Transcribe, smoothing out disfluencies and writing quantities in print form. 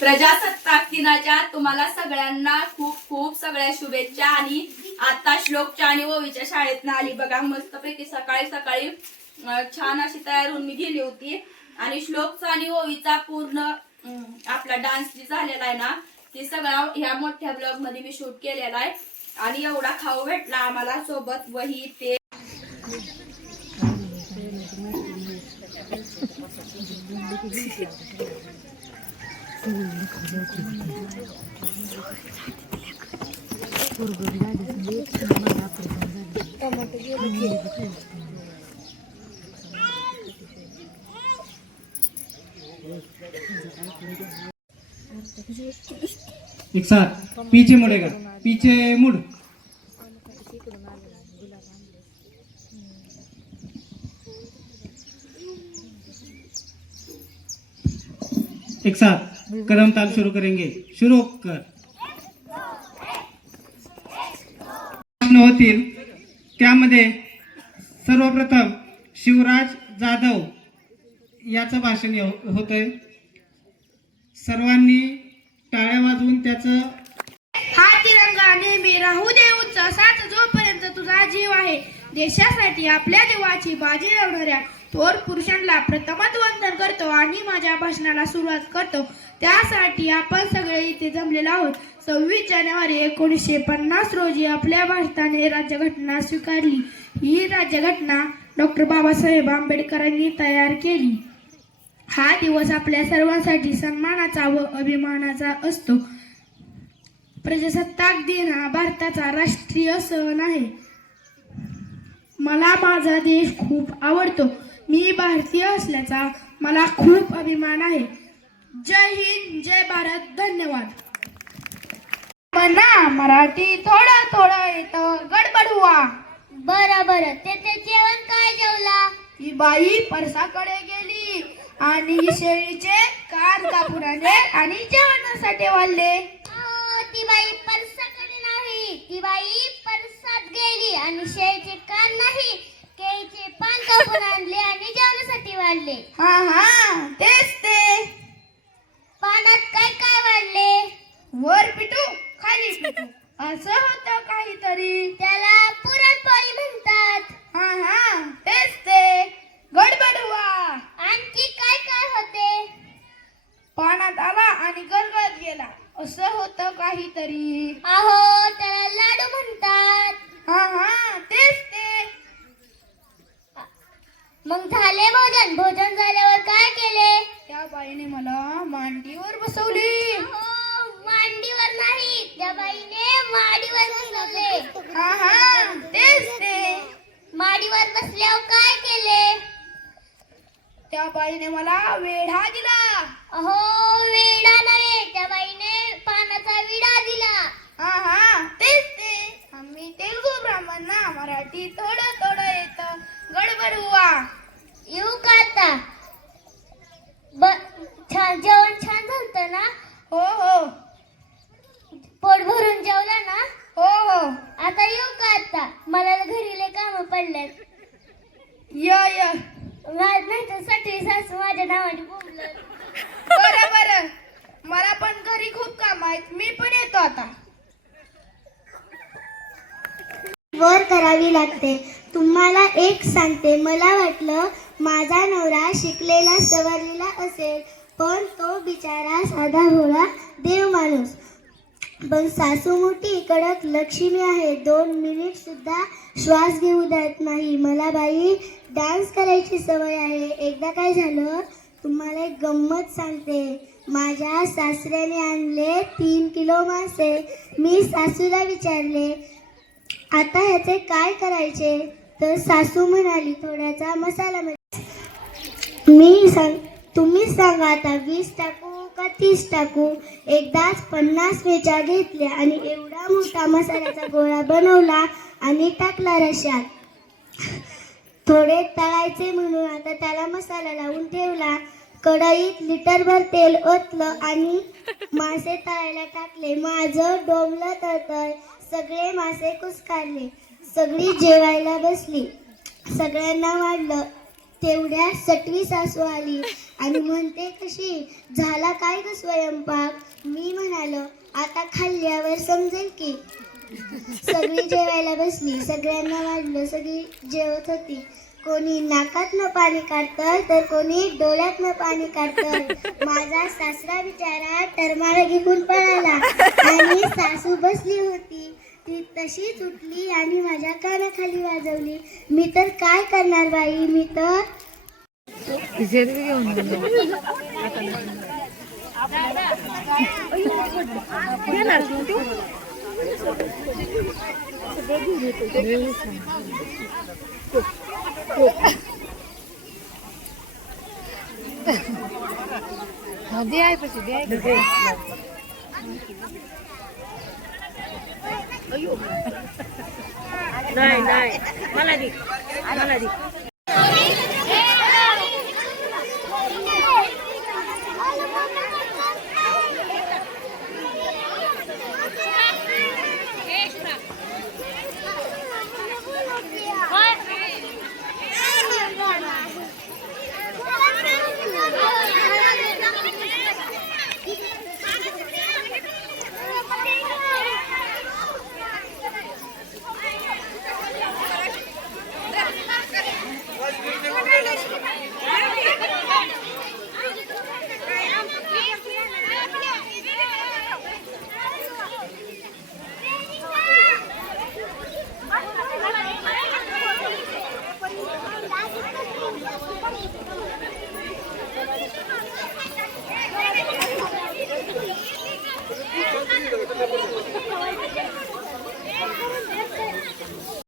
प्रजासत्ताक दिनाच्या तुम्हाला सगळ्यांना खूप खूप सगळ्या शुभेच्छा। आणि आता श्लोकच्या आणि ओवीच्या शाळेतनं आली बघा, मस्तपैकी सकाळी सकाळी छान अशी तयार होऊन मी गेली होती। आणि श्लोकचा आणि ओवीचा पूर्ण आपला डान्स जे झालेला आहे ना, ते सगळा ह्या मोठ्या ब्लॉग मध्ये मी शूट केलेला आहे। आणि एवढा खाऊ भेटला आम्हाला सोबत, वही ते एक साथ पीछे मुड़ेगा, पीछे मुड़। एक साथ कदम ताल शुरू करेंगे, शुरू कर। प्रश्न होतील त्यामध्ये सर्वप्रथम शिवराज जाधव याचं भाषण होतंय। सर्वांनी टाळ्या वाजवून त्याचं हा तिरंगा नेहमी राहू दे उंच, साथ जोपर्यंत तुझा जीव आहे। देशासाठी आपल्या जीवाची बाजी लावणाऱ्या थोर पुरुषांना प्रथमच वंदन करतो आणि माझ्या भाषणाला सुरुवात करतो। त्यासाठी आपण सगळे इथे जमलेलो आहोत। 26 जानेवारी 1950 रोजी आपल्या भारताने राज्यघटना स्वीकारली। ही राज्यघटना डॉक्टर बाबासाहेब आंबेडकरांनी तयार केली। हा दिवस आपल्या सर्वांसाठी सन्मानाचा व अभिमानाचा असतो। प्रजासत्ताक दिन हा भारताचा राष्ट्रीय सण आहे। मला माझा देश खूप आवडतो। मी भारतीय असल्याचा मला खूप अभिमान आहे। जय हिंद, जय भारत, धन्यवाद। म्हणा मराठी थोडं थोडं येतं, गडबड हुआ। बरं बरं, ते जेवण काय जेवला? ही बाई परसाकडे गेली आणि शेळीचे कान कापून आणले आणि जेवणासाठी वाढले। ती बाई परसाकडे नाही, ती बाई परसात गेली आणि शेळीचे कान नाही, केळीचे पान कापून आणले आणि जेवणासाठी वाढले। हा हा, तेच ते। पानात काय काय वाढले? वर पिटू खाली पिटू असं होतं काहीतरी, त्याला पुरणपोळी म्हणतात। हा हा, तेच ते। गडबड हुआ। आणखी काय काय होते? पाण्यात आला आणि गलगलत गेला असं होतं काहीतरी। अहो, त्याला लाडू म्हणतात। हा हा, तेच ते। मग झाले भोजन? भोजन झाल्यावर काय केले? त्या बाईने मला मांडीवर बसवली। अहो, मांडीवर नाही, त्या बाईने माडीवर बसवले। हा हा, तेच ते। माडीवर बसल्यावर काय केले? त्या बाईने मला वेढा दिला। अहो, वेडा नव्हे, त्या बाईने पानाचा विडा दिला। हा हा, तेच ते। आम्ही तेलुगू ब्राह्मण ना, मराठी थोडं थोडं येतं, गडबड हुआ। येऊ का आता? छान जेवण छान झालतं ना? हो हो पोट भरून जेवलं ना? हो हो। आता येऊ का आता? मला घरी लय कामं पडल्यात। य नाही तर साठी सासू माझ्या नावाने बोंबलत। बरं बरं, मला पण घरी खूप काम आहेत, मी पण येतो आता। वर करावी लागते। तुम्हाला एक सांगते, मला वाटलं माझा नवरा शिकलेला सवरलेला असेल, पण तो बिचारा साधा भोळा देव माणूस। पण सासू मोठी कडक लक्ष्मी आहे, 2 मिनिट सुद्धा श्वास घेऊ देत नाही। मला बाई डान्स करायची सवय आहे। एकदा काय झालं, तुम्हाला एक गंमत सांगते। माझ्या सासऱ्याने आणले 3 किलो मासे। मी सासूला विचारले, आता ह्याचे काय करायचे? तर सासू म्हणाली, थोड्याचा मसाला तुम्हीच सांगा आता, 20 टाकू का 30 टाकू? एकदाच 50 वेचा घेतल्या आणि एवढा मोठा मसाल्याचा गोळा बनवला आणि टाकला रश्यात। थोडे तळायचे म्हणून आता त्याला मसाला लावून ठेवला। कढईत लिटरभर तेल ओतलं आणि मासे तळायला टाकले। माझं डोंबलं तळतळ, सगळे मासे कुस्कारले। सगळी जेवायला बसली, सगळ्यांना वाढलं। तेवढ्या सटवी सासू आली आणि म्हणते कशी झाला काय ग स्वयंपाक. मी म्हणालो आता खाल्ल्यावर समजेल की. सगळी जेवायला बसली, सगळ्यांना वाढलं, सगळी जेवत होती. कोणी नाकातनं पाणी काढतं तर कोणी डोळ्यातनं पाणी काढतं. माझा सासरा बिचारा टरमाळ घेऊन पळाला आणि सासू बसली होती ती तशीच उठली आणि माझ्या कानाखाली वाजवली. मी तर काय करणार बाई, मी तर नाही मला दे